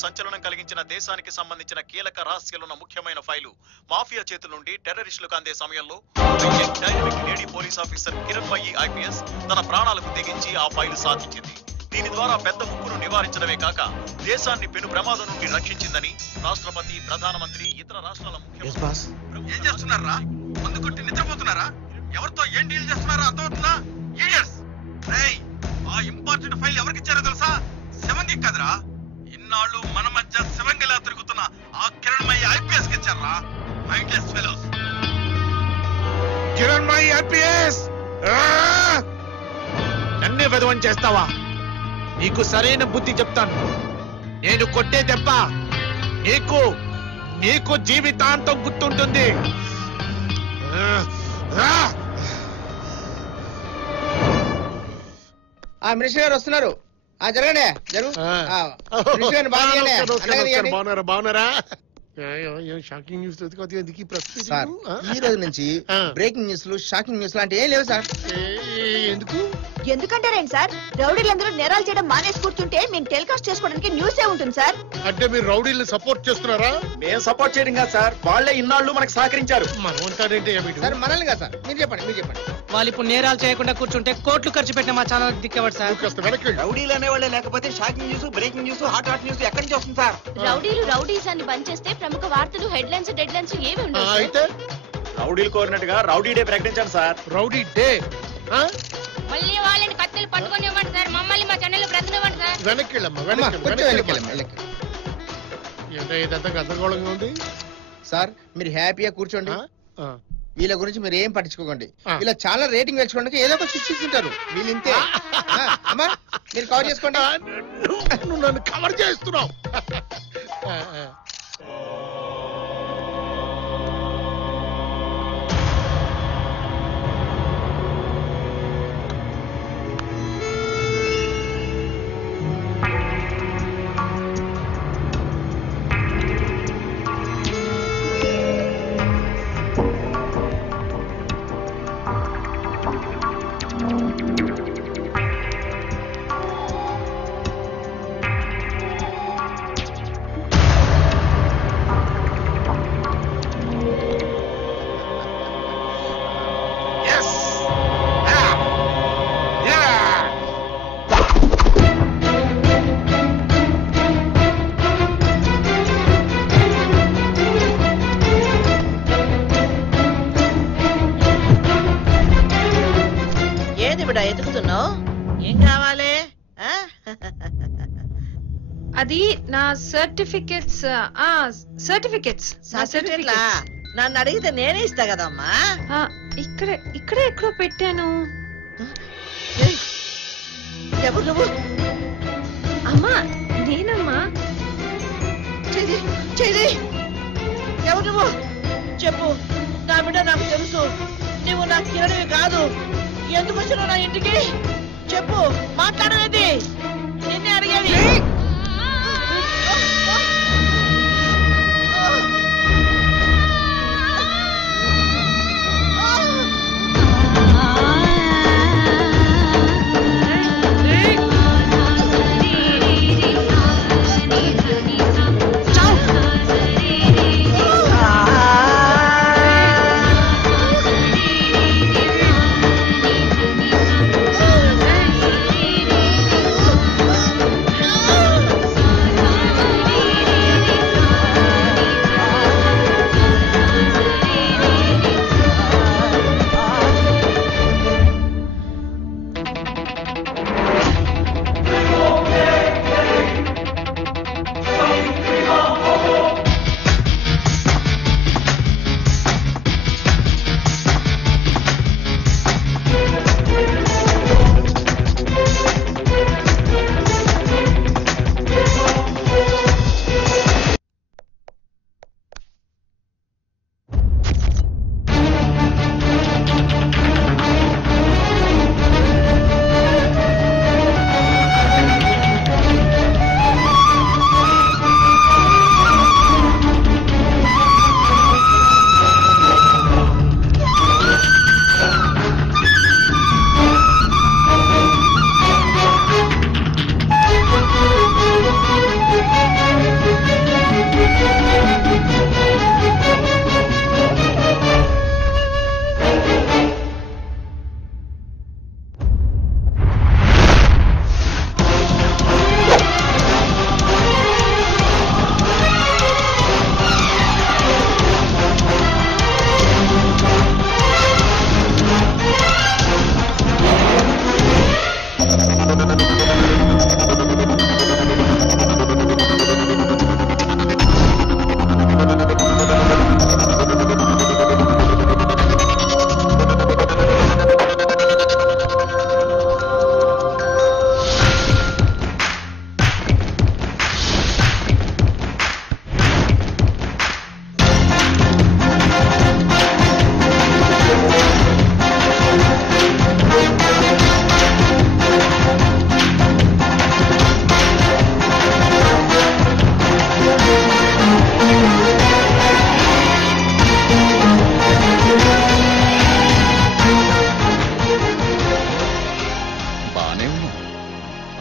సంచలనం కలిగించిన దేశానికి సంబంధించిన కీలక రహస్యాలున్న ముఖ్యమైన ఫైలు మాఫియా చేతుల నుండి టెర్రరిస్టులకు అందే సమయంలో dynamic lady police officer Kiranmayi IPS తన ప్రాణాలకు తెగించి ఆ ఫైలు సాధించింది. దీని ద్వారా పెద్ద ముప్పును నివారించడమే కాక దేశాన్ని పెను ప్రమాదం నుండి రక్షించిందని రాష్ట్రపతి, ప్రధానమంత్రి, ఇతర రాష్ట్రాల ముఖ్యమంత్రులు ఏం చేస్తున్నారా? మందు కొట్టి నిద్రపోతున్నారా? ఎవరితో ఏం డీల్ చేస్తున్నారా అర్థమవుతుందా? ఆ ఇంపార్టెంట్ ఫైల్ ఎవరికి ఇచ్చారో తెలుసా? శివంగి కదరా. ఇన్నాళ్ళు మన మధ్య శివంగిలా తిరుగుతున్న ఆ కిరణ్మయి ఐపీఎస్ కి ఇచ్చారా? Mindless fellows. కిరణ్మయి ఐపీఎస్ నన్నే వెధవం చేస్తావా? నీకు సరైన బుద్ధి చెప్తాను. నేను కొట్టే దెబ్బ నీకు జీవితాంతం గుర్తుంటుంది. మినిస్టర్ గారు వస్తున్నారు. జరగండి. బాగున్నారా? షాకింగ్ న్యూస్ ఈ రోజు నుంచి బ్రేకింగ్ న్యూస్ లు, షాకింగ్ న్యూస్ లాంటి ఏం లేవు సార్. ఎందుకు? ఎందుకంటారేంటి సార్? రౌడీలందరూ నేరాలు చేయడం మానేసి కూర్చుంటే మేము టెలికాస్ట్ చేసుకోవడానికి న్యూస్ ఏ ఉంటుంది సార్. అంటే మీరు రౌడీలను సపోర్ట్ చేస్తున్నారా? మేము సపోర్ట్ చేయడం కాదు సార్, వాళ్ళే ఇన్నాళ్ళు మనకు సహకరించారు. మనం ఉంటారేంటి సార్? మనల్ని కాదు సార్, మీరు చెప్పండి. వాళ్ళు ఇప్పుడు నేరాలు చేయకుండా కూర్చుంటే కోట్లు ఖర్చు పెట్టిన మా ఛానల్ దిక్కేవాడు సార్. రౌడీలు అనేవాళ్ళే లేకపోతే shocking news, breaking news, hot news ఎక్కడి నుంచి వస్తుంది సార్? రౌడీలు రౌడీసాన్ని బంద్ చేస్తే ప్రముఖ వార్తలు, హెడ్లైన్స్, డెడ్లైన్స్ ఏమి ఉండవు. అయితే రౌడీలు కోరినట్టుగా రౌడీ డే ప్రకటించాను సార్. రౌడీ డే మళ్ళీ వాళ్ళని కత్తులు పట్టుకొని ఇవ్వండి సార్. మమ్మల్ని మా ఛానల్ బ్రతకనివ్వండి సార్. ఇదంతా గందరగోళంగా ఉంది సార్. మీరు హ్యాపీగా కూర్చోండి. వీళ్ళ గురించి మీరు ఏం పట్టించుకోకండి. వీళ్ళ చాలా రేటింగ్ పెంచుకోవడానికి ఏదో ఒక శిక్షించుంటారు. వీళ్ళు ఇంతే. అమ్మా మీరు కవర్ చేసుకోండి. నువ్వు నన్ను కవర్ చేస్తున్నావు. ఎదుగుతున్నావు? ఏం కావాలి? అది నా సర్టిఫికెట్స్. నన్ను అడిగితే నేనే ఇస్తా కదమ్మా. ఇక్కడే ఎక్కడో పెట్టాను. ఎవరు నువ్వు? అమ్మా నేనమ్మా. చెయ్యి ఎవరు నువ్వు? చెప్పు. నా బిడ్డ నాకు తెలుసు. నువ్వు నా కిరణవి కాదు. ఎందుకు వచ్చినావు నా ఇంటికి? చెప్పు. మాట్లాడవేది? నిన్నే అడిగేది.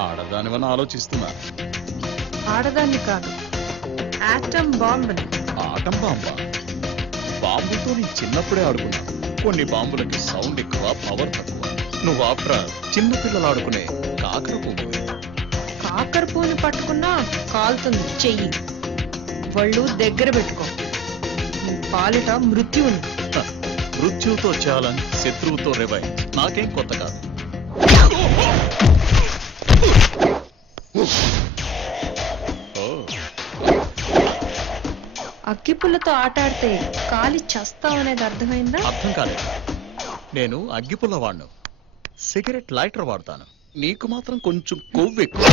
ఆడదానివని ఆలోచిస్తున్నా. ఆడదాన్ని కాదు, ఆటం బాంబుని. ఆటం బాంబా? బాంబుతో నీ చిన్నప్పుడే ఆడుకున్నా. కొన్ని బాంబులకి సౌండ్ ఎక్కువ, పవర్ తక్కువ. నువ్వు ఆఫ్టర్ చిన్న పిల్లలు ఆడుకునే కాకర పువ్వు. కాకర పువ్వుని పట్టుకున్నా కాలుతుంది చెయ్యి. వాళ్ళు దగ్గర పెట్టుకో. పాలిట మృత్యు ఉంది. మృత్యుతో చాలని, శత్రువుతో రెవై. నాకేం కొత్త కాదు. అగ్గిపుల్లతో ఆట ఆడితే కాలి చస్తావనేది అర్థమైందా? అర్థం కాలేదు. నేను అగ్గిపుల్ల వాడను, సిగరెట్ లైటర్ వాడతాను. నీకు మాత్రం కొంచెం కొవ్వెక్కువ.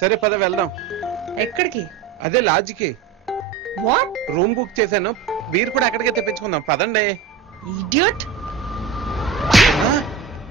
సరే పద వెళ్దాం. ఎక్కడికి? అదే లాడ్జికి. వాట్? రూమ్ బుక్ చేశాను. వీరు కూడా అక్కడికే తెప్పించుకుందాం. పదండి. ఇడియట్.